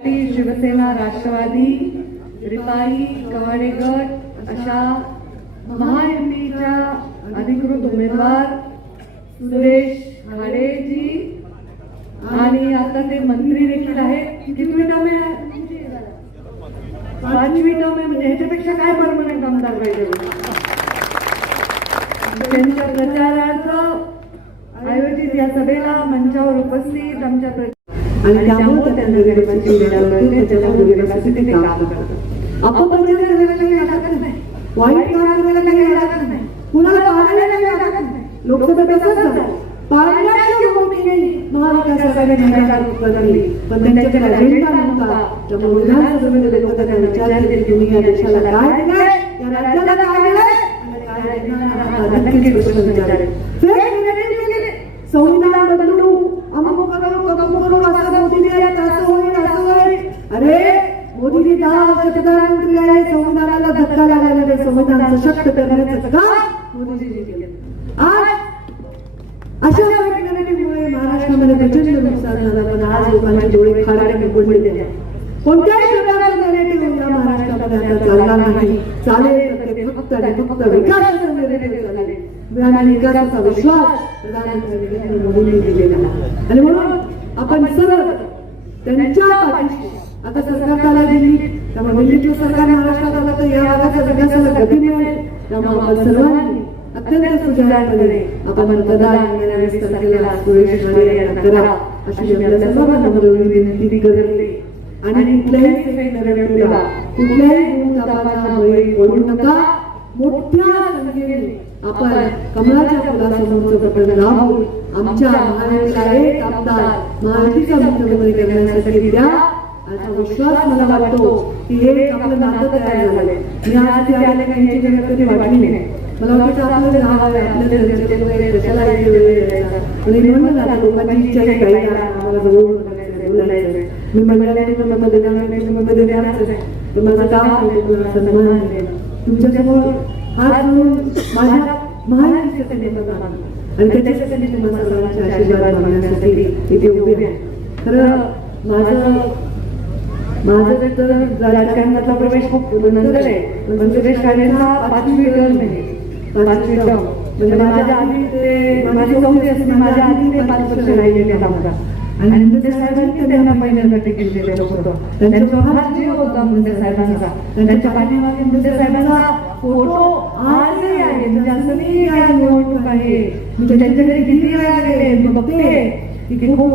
शिवसेना राष्ट्रवादी रिपाई कवाडे गट अशा महायुतीच्या अधिकृत उमेदवार सुरेश खाडेजी आणि आता ते मंत्री देखील आहेत. किती टर्म आहे? पाचवी टर्म आहे. म्हणजे ह्याच्यापेक्षा काय परमनंट आमदार पाहिजे? त्यांच्या प्रचाराचं आयोजित या सभेला मंचावर उपस्थित आमच्या आणि त्यामुळे त्यांना गरिबांची वेळ लागते त्याच्यामुळे गरिबांसाठी ते काम करतात अपप्रचार करायला काही अडचण नाही वाईट काम करायला काही अडचण नाही कुणाला पाडायला काही अडचण नाही लोकसभेत तसंच झालं महाविकास निराकार करली पण त्यांच्याकडे अजेंडा नव्हता त्यामुळे विधानसभेमध्ये लोक त्यांना विचारले की तुम्ही या देशाला काय दिलंय या राज्याला काय दिलंय आणि काय देणार आहात? नक्कीच प्रश्न विचारले अरे मोदीजी दहा वर्ष प्रधानमंत्री आहे संविधानाला धक्का लागायला नाही संविधान सशक्त करण्याचं काम मोदीजी केलं. आज अशा नेगेटिव्हमुळे महाराष्ट्रामध्ये प्रचंड नुकसान झालं पण आज लोकांचे डोळे खाडाने उघडले कोणत्याही प्रकारचा नेगेटिव्ह या महाराष्ट्रामध्ये आता चालणार नाही. चालेल फक्त आणि फक्त विकासाचं नेगेटिव्ह चालेल आणि विकासाचा विश्वास प्रधानमंत्री नरेंद्र मोदींनी दिलेला आणि म्हणून आपण सर्व त्यांच्या पाठीशी आता सरकार चालू दिल्ली त्यामुळे दिल्लीतलं सरकार महाराष्ट्रात आलं तर या भागाच्या विकासाला गती मिळेल. त्यामुळे आपण सर्वांनी अत्यंत सुजाणपणे आपण मतदान येणाऱ्या वीस तारखेला सुरेश खाडे करा अशी आपल्या सर्वांना नम्र विनंती करते. आणि कुठल्याही सेवेत कुठल्याही भूतापाचा बळी नका. मोठ्या संख्येने आपण कमलाच्या फुलासमोरचं प्रकरण दाबून आमच्या महाराष्ट्राला एक आमदार महाराष्ट्राचा मुख्यमंत्री करण्यासाठी द्या. असा विश्वास मला वाटतो की हे आपलं नातं तयार झालंय. मी आज तिथे आले काही यांची जगात कधी वाटली नाही. मला वाटतं आपलं नाव आहे आपल्या घरचे वगैरे कशाला इथे वेळ आता लोकांची इच्छा आहे काही आम्हाला जवळ मी मंडळाने तर मत देणार नाही मत देणारच आहे. तर माझं काम आहे सन्मान आहे. तुमच्यासमोर हात माझ्या महाराष्ट्राचे आणि. त्याच्यासाठी तुम्हाला सर्वांचे आशीर्वाद मागण्यासाठी इथे उभे आहे. माझं माझं तर राजकारणातला प्रवेश खूप नंतर आहे. पण सुरेश खाडेंचा पाचवी टर्म आहे. पाचवी टर्म म्हणजे माझ्या आधी ते माझी चौथी असते म्हणजे माझ्या आधी ते पाच वर्ष राहिलेले आमदार आणि मुंडे साहेबांनी त्यांना पहिल्यांदा तिकीट दिलेलं होतं. त्यांचा फार जीव होता मुंडे साहेबांचा त्यांच्या पाठीमागे मुंडे साहेबांचा फोटो आजही आहे. म्हणजे असं नाही काय निवडणूक आहे. म्हणजे त्यांच्याकडे किती वेळा गेले बघते. की खूप